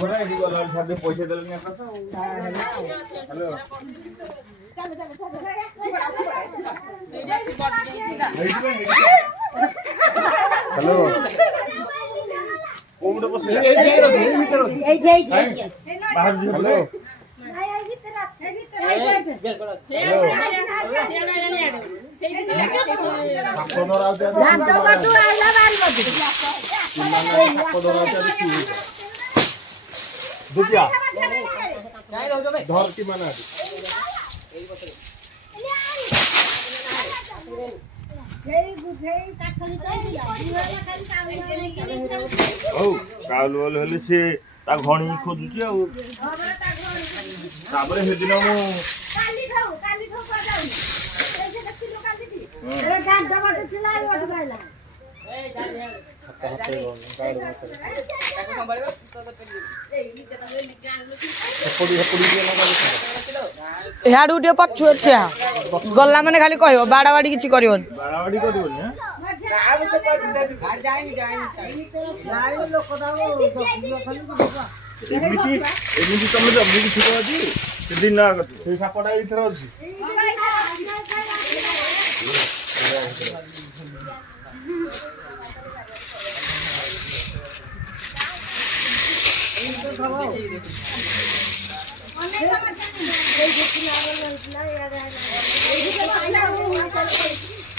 ପରା ଏଠି ଗଲା ଛାଡି ପଇସା ଦେଲେନି ଆକାଶ ହ୍ୟାଲୋ ହ୍ୟାଲୋ କୋଉଠି ବସିଲା ବାହାର ହ୍ୟାଲୋ ଧରती ମାନେ ହଉ କାଉଲ ବୋଲ ହେଲେ ସେ ତା ଘଣୀ ଖୋଜୁଛି ଆଉ ତାପରେ ସେଦିନ ମୁଁ ଇଆଡୁ ଟିକେ ପଛୁଆ ଠିଆ ଗଲା ମାନେ ଖାଲି କହିବ ବାଡାବାଡି କିଛି କରିବନି ବାଡାବାଡି କରିବନି ଏମିତି ଏମିତି ତମେ ଜଗିକି ଥିବ ଆଜି ସେଦିନ ସେଇ ସାପଟା ଏଇଥର ଅଛି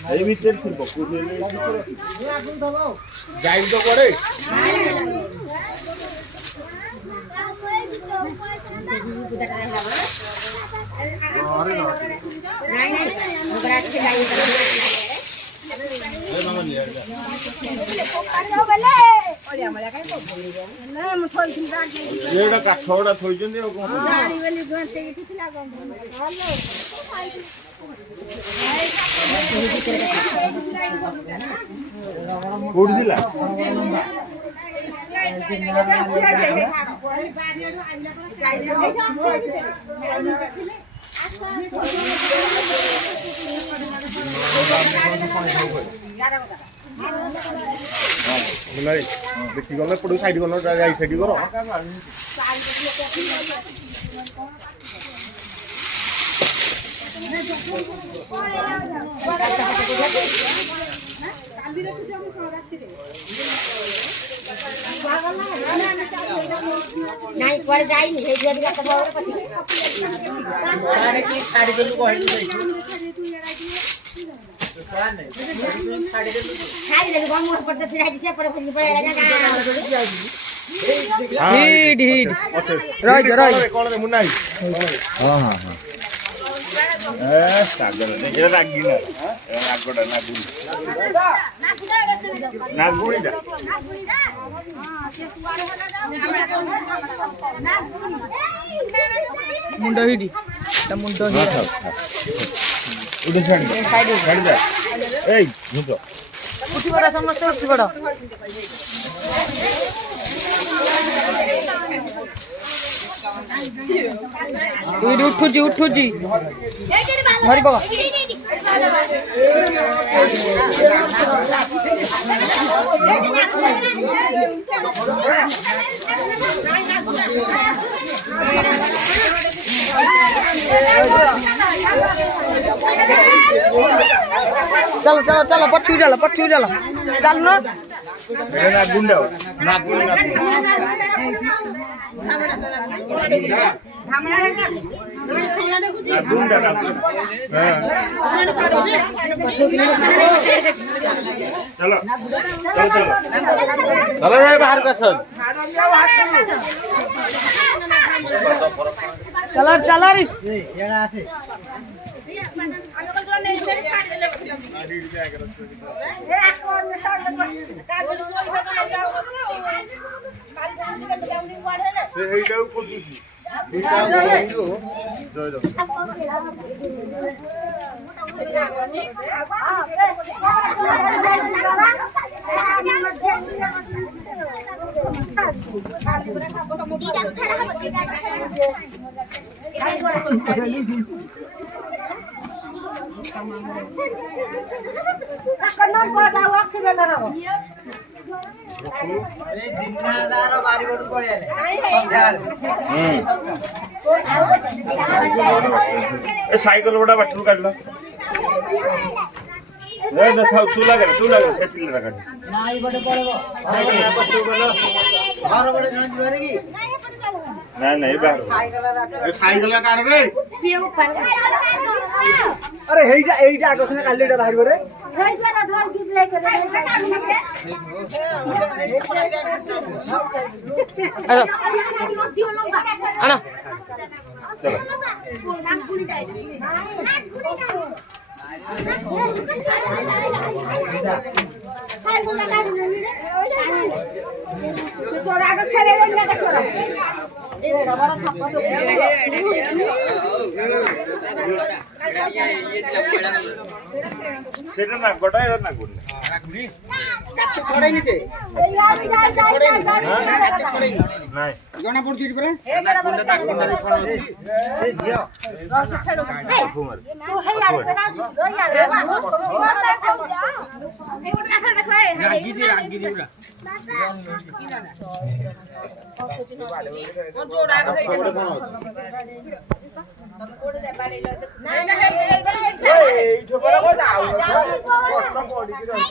এই ভিতরে ଥିବ ଯାଇ ତ କୁଆଡେ କାଠ ଗୁଡା ଥୋଇଛନ୍ତି ଆଉ କଣ କୋଉଠି ଥିଲା ଦେଖି ଗଲେ ପଡୁ ସାଇଡ କର ଯାଇ ସାଇଡ କର ନାଇଁ କୁଆଡେ ଯାଇନି ସେଇଠି ଯଦି ଗାତ ଭାବରେ ପଶି ଛାଡିଦେଲୁ କହିଲୁ ଛାଡିଦେଲୁ କଣ ମୋର ପଟେ ଛିଡା ହେଇଛି ସେପଟେ ଫେରିକି ପଳେଇ କଣ ମୁନା ହଁ ହଁ ହଁ ରାଗିନା ରାଗଟା ନାଗୁଣିଟା ମୁଣ୍ଡ ହିଡି ତା ମୁଣ୍ଡ ଛାଡ଼ିଦା ଏଇ ଭୂତ ଉଠି ପଡ ସମସ୍ତେ ଉଠି ପଡ ଉଠୁଛି ଉଠୁଛି ଧରି ପକା चलो चलो चलो पछू चलो चल ना गुंडा नागुंड चलो चलो चलो बाहर का सर चलो चलो रे ए साइकल बड़ा बाटू काढ लो ए न थाउ तू लगा से पिल्ले रखा नाही बडे पळव नाही बसू बोलो मारो बडे जण दिवारे की नहीं बाहर साइकल काढ रे अरे हेइटा एइटा आकसने कालीटा बाहर करे आना সেটা না গোটা এর না গুড় কাটতে ছড়াইনি সে ছড়াইনি কাটতে ছড়াইনি নাই জনা পড়ছি পরে না গুড় না গুড় ফোন আছে এই জিও ঘুমার রাগি দি পুরা এইঠো পরে কই যাও কষ্ট পড়ি কি রই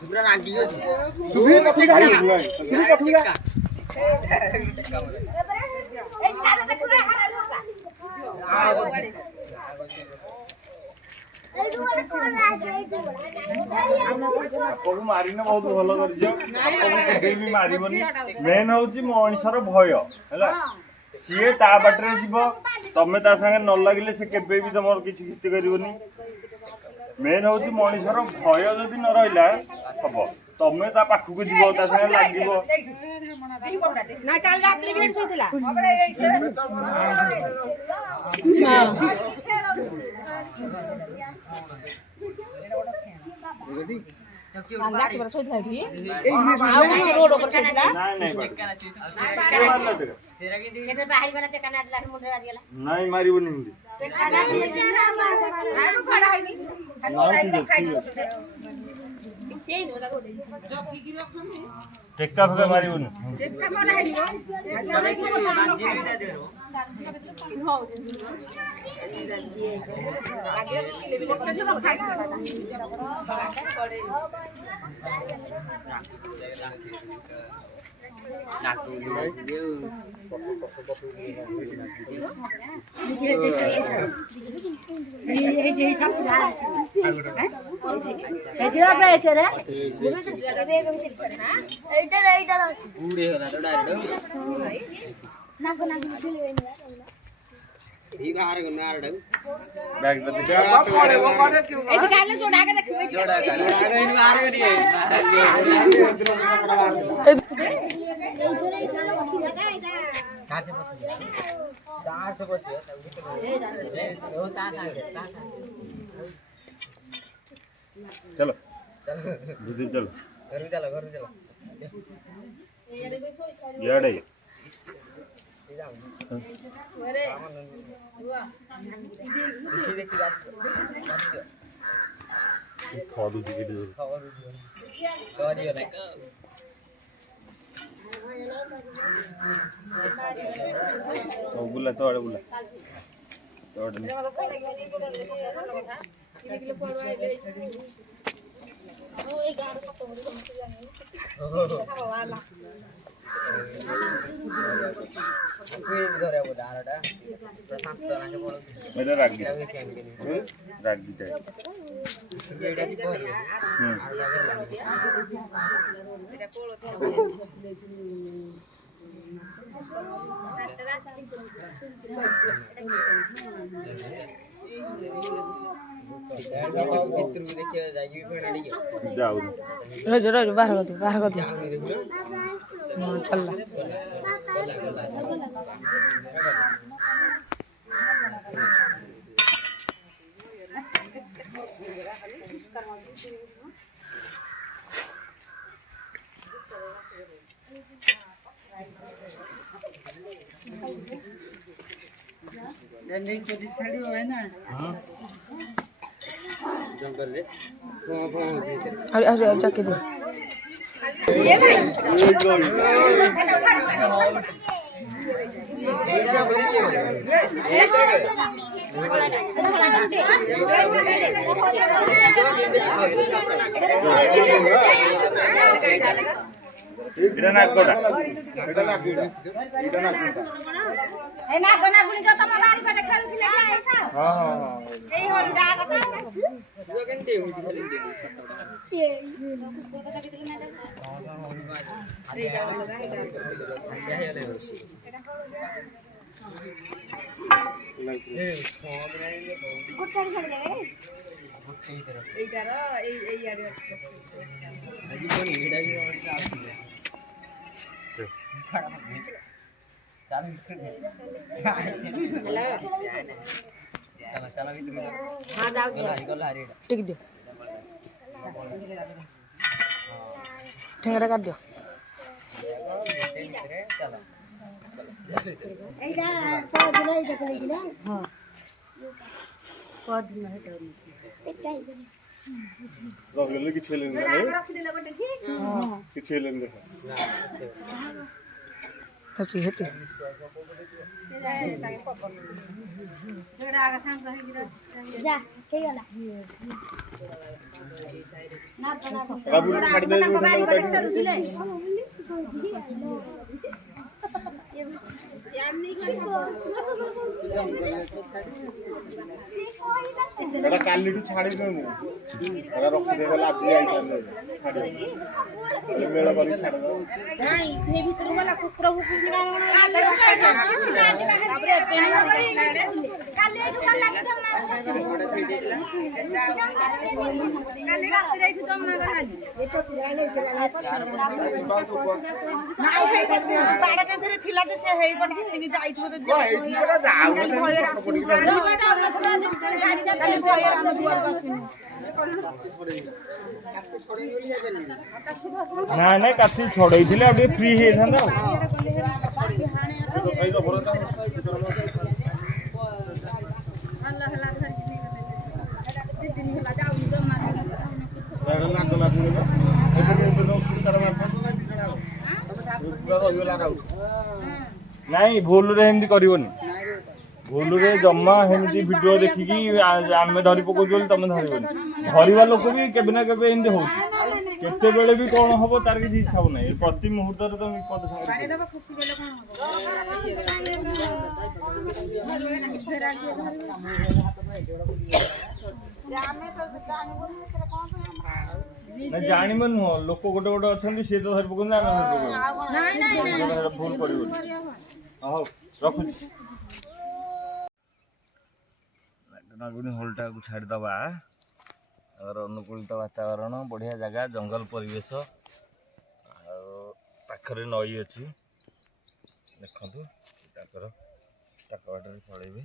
পুরা রাগি গেছে সুবি কত গাড়ি সুবি কত গাড়ি आपको मारिने बहुत भल कर केही भी मारिबनी मेन होची मनिषर भय हैला सीए ता बाटरे जीव तमे ता संगे न लागिले से केबे भी तमर किछि क्षति करिवनी मेन होची मनिषर भय जदि न रहिला हबो तमे ता पाखु को जीव ता संगे लागिबो ना काल रात्रि भेट सोतिला रात्रि भेट सोतिला भी रोड ऊपर सोतिला नाही केते बाहरी बना ते काना लाठी मुंडे वाज गेला नाही मारिबनी हिंदी चेन होता को टेक्का फका मारिबनी टेक्का मारा हेडियो बैग दे ऐसे काले जोड़ा के देखबे चलो दीदी चलो घर चलो याडे खादू टिकट बुला तोड़े बुला तोड़े मेरा रागी रागी जाओ रोज बाहर कर दो चल नहीं चोटी छड़ी है ना जंगल रे अरे अरे जाके दे এটা নাক কটা এটা না কিডা এটা না কিডা এই না গনা গুলি যত বাড়ি পটে খেলুছিলে কি আইছ हां हां এই হরিডা কথা जुआ घंटे हुई थी खाली टिक दियो ठेंगरा काट दियो এইটা পড়লে এইটা কই দিলা হ্যাঁ পড়লে হেটো চাই রগলে কি ছেলেন না রাখি দিলে গোটে কি কি ছেলেন দেখো हसी हेती जोड़ा आगे शाम कहीं गिरा जा ठीक है ना बना बाबू छाड़ दे बारी पर चलुले এটা কালিটু ছাড়ি দেবো এটা রক্ত দেবে আজি আইতাম ছাড়ি মেলা বাড়ি ছাড়ি দাও नहीं ये भीतर वाला कुकुर भूकुर ना काले तापरे पेनी काले दुकान लागे जम काले रात रे जम ना गनाली ये तो पुराने चला नाही हे करते बाडा कांथरे थिला ते से हेई पट सिंगी जाईत होते ଏଇଟା ଯାଉ गाड़ी ना खाली भयर हम दुआर पास ନା ନା କାଠି ଛଡେଇଥିଲେ ଆଉ ଟିକେ ଫ୍ରି ହେଇଥାନ୍ତା ନାଇଁ ଭୁଲରେ ଏମିତି କରିବନି ଭୁଲରେ ଜମା ସେମିତି ଭିଡିଓ ଦେଖିକି ଆମେ ଧରି ପକଉଛୁ ବୋଲି ତମେ ଧରିବନି ଧରିବା ଲୋକ ବି କେବେ ନା କେବେ ଏମିତି ହଉଛି କେତେବେଳେ ବି କଣ ହବ ତାର କିଛି ହିସାବ ନାହିଁ ପ୍ରତି ମୁହୂର୍ତ୍ତରେ ତମେ ବିପଦ ଜାଣିବ ନୁହଁ ଲୋକ ଗୋଟେ ଗୋଟେ ଅଛନ୍ତି ସିଏ ତ ଧରି ପକଉଛନ୍ତି ଆମେ ଧରି ପକଉଛୁ ଭୁଲ କରିବନି ହଉ ରଖୁଛି ନାଗୁଣି ହଲଟାକୁ ଛାଡ଼ିଦେବା ଆମର ଅନୁକୂଳିତ ବାତାବରଣ ବଢ଼ିଆ ଜାଗା ଜଙ୍ଗଲ ପରିବେଶ ଆଉ ପାଖରେ ନଈ ଅଛି ଦେଖନ୍ତୁ ତାଙ୍କର ଟାକ ବାଟରେ ପଳେଇବେ।